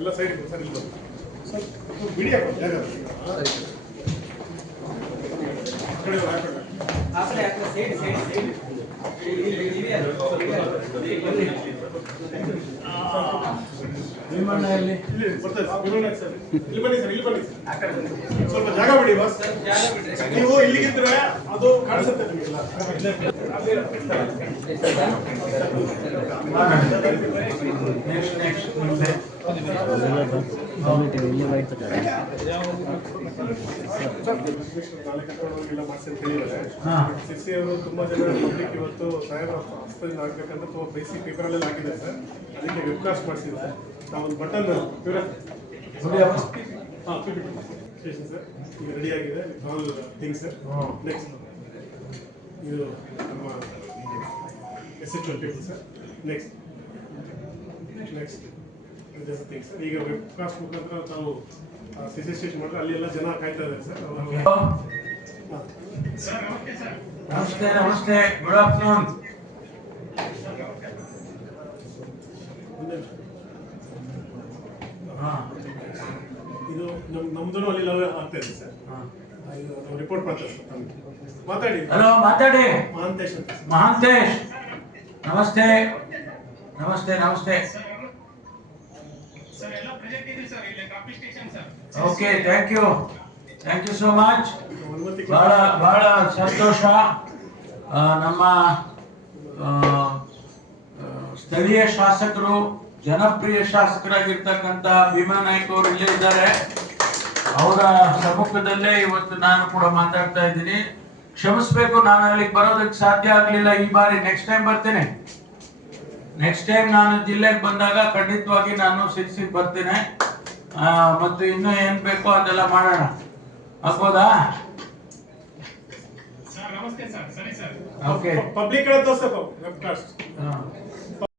ಎಲ್ಲ ಸೈಡ್ ಸರಿ. ಸರ್. ಸ್ವಲ್ಪ ಬಿಡಿ. ಸ್ವಲ್ಪ ಜಾಗ ಬಿಡಿ ಬಸ್ ನೀವು ಇಲ್ಲಿಗಿದ್ರೆ ಅದು ಕಾಣಿಸುತ್ತೆ ನಿಮಗೆಲ್ಲ ಸಿಸಿ ಅವರು ತುಂಬಾ ಜನ ಪಬ್ಲಿಕ್ ಇವತ್ತು ಸಾಹೇಬ್ರ ಹಸ್ತದಿಂದ ಆಗ್ಬೇಕಂತ ತುಂಬ ಪೇಪರ್ ಪೇಪರಲ್ಲೆಲ್ಲ ಹಾಕಿದೆ ಸರ್. ಅದಕ್ಕೆ ವೆಬ್ಕಾಸ್ಟ್ ಮಾಡಿಸಿದ್ದಾರೆ ಒಂದು ಬಟನ್ ಹಾಂ ಸರ್. ಈಗ ರೆಡಿ ಆಗಿದೆ. All sir. ನೆಕ್ಸ್ಟ್ ಇದು ನಮ್ಮ S H sir. Next next things sir ಈಗ ವೆಬ್ಕಾಸ್ಟ್ ಮುಖಾಂತರ ತಾವು ಸಿ ಸಿ ಸ್ಟೇಷನ್ ಮಾಡಿದ್ರೆ ಅಲ್ಲಿ ಎಲ್ಲ ಜನ ಕಾಯ್ತಾ ಇದ್ದಾರೆ ಸರ್. ನಮಸ್ತೆ ನಮಸ್ತೆ. ಗುಡ್ ಆಫ್ಟರ್ನೂನ್ ಇದು ನಮ್ ನಮ್ದು ಅಲ್ಲಿ ಲವ್ ಆಗ್ತಾ ಇದೆ ಸರ್. ಹಾ. ಇದು ನಾವು ರಿಪೋರ್ಟ್ ಮಾಡ್ತಾರೆ ಸರ್ ತಮಗೆ. ಮಾತಾಡಿ. ಹಲೋ ಮಾತಾಡಿ. ಮಹಾಂತೇಶ್ ಅಂತ ಮಹಾಂತೇಶ್. ನಮಸ್ತೆ. ನಮಸ್ತೆ ನಮಸ್ತೆ ಸರ್ ಎಲ್ಲ ಪ್ರಾಜೆಕ್ಟ್ ಇದೆ ಸರ್ ಇಲ್ಲಿ coffee station sir okay thank you thank you so much ಬಹಳ ಬಹಳ ಸಂತೋಷ. ನಮ್ಮ ಸ್ಥಳೀಯ ಶಾಸಕರು, ಜನಪ್ರಿಯ ಶಾಸಕರಾಗಿರ್ತಕ್ಕಂಥ ಭೀಮಾ ನಾಯ್ಕ ಅವರು ಇಲ್ಲೇ ಇದ್ದಾರೆ. ಅವರ ಸಮ್ಮುಖದಲ್ಲೇ ಇವತ್ತು ನಾನು ಕೂಡ ಮಾತಾಡ್ತಾ ಇದ್ದೀನಿ. ಕ್ಷಮಿಸ್ಬೇಕು, ನಾನು ಅಲ್ಲಿಗೆ ಬರೋದಕ್ಕೆ ಸಾಧ್ಯ ಆಗಲಿಲ್ಲ. ಈ ಬಾರಿ ನೆಕ್ಸ್ಟ್ ಟೈಮ್ ಬರ್ತೇನೆ. ನೆಕ್ಸ್ಟ್ ಟೈಮ್ ನಾನು ಜಿಲ್ಲೆಗೆ ಬಂದಾಗ ಖಂಡಿತವಾಗಿ ನಾನು ಸಿಕ್ಸಿಗೆ ಬರ್ತೇನೆ. ಮತ್ತು ಇನ್ನೂ ಏನ್ ಬೇಕೋ ಅದೆಲ್ಲ ಮಾಡೋಣ. ಆಗ್ಬೋದಾ? Okay public